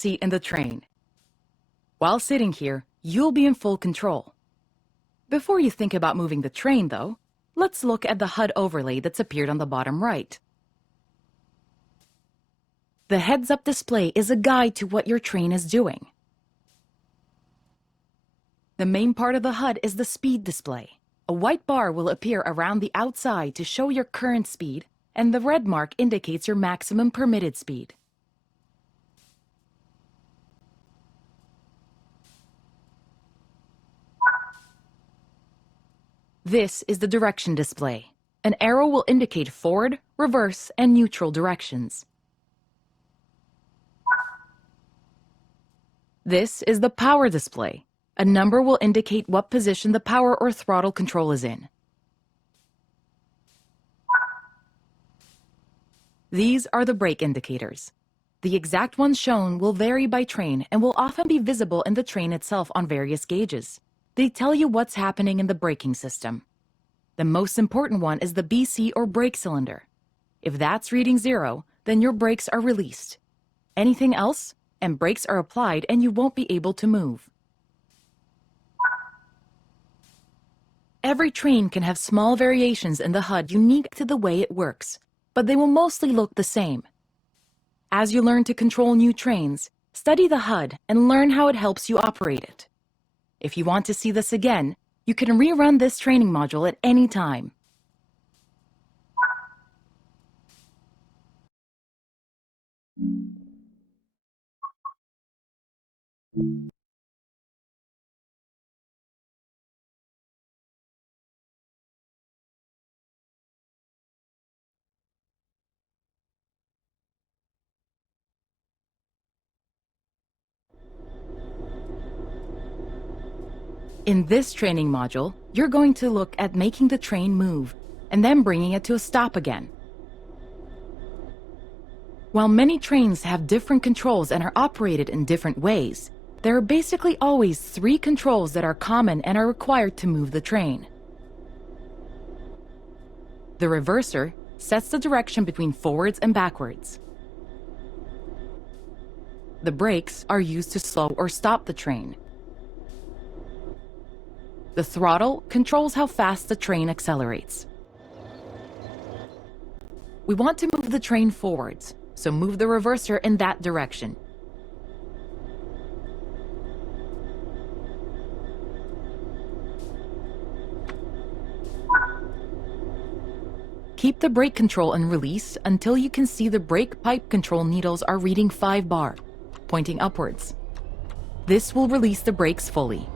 seat in the train. While sitting here, you'll be in full control. Before you think about moving the train, though, let's look at the HUD overlay that's appeared on the bottom right. The heads-up display is a guide to what your train is doing. The main part of the HUD is the speed display. A white bar will appear around the outside to show your current speed, and the red mark indicates your maximum permitted speed. This is the direction display. An arrow will indicate forward, reverse, and neutral directions. This is the power display. A number will indicate what position the power or throttle control is in. These are the brake indicators. The exact ones shown will vary by train and will often be visible in the train itself on various gauges. They tell you what's happening in the braking system. The most important one is the BC or brake cylinder. If that's reading 0, then your brakes are released. Anything else, and brakes are applied and you won't be able to move. Every train can have small variations in the HUD unique to the way it works, but they will mostly look the same. As you learn to control new trains, study the HUD and learn how it helps you operate it. If you want to see this again, you can rerun this training module at any time. In this training module, you're going to look at making the train move and then bringing it to a stop again. While many trains have different controls and are operated in different ways, there are basically always 3 controls that are common and are required to move the train. The reverser sets the direction between forwards and backwards. The brakes are used to slow or stop the train. The throttle controls how fast the train accelerates. We want to move the train forwards, so move the reverser in that direction. Keep the brake control and release until you can see the brake pipe control needles are reading 5 bar, pointing upwards. This will release the brakes fully.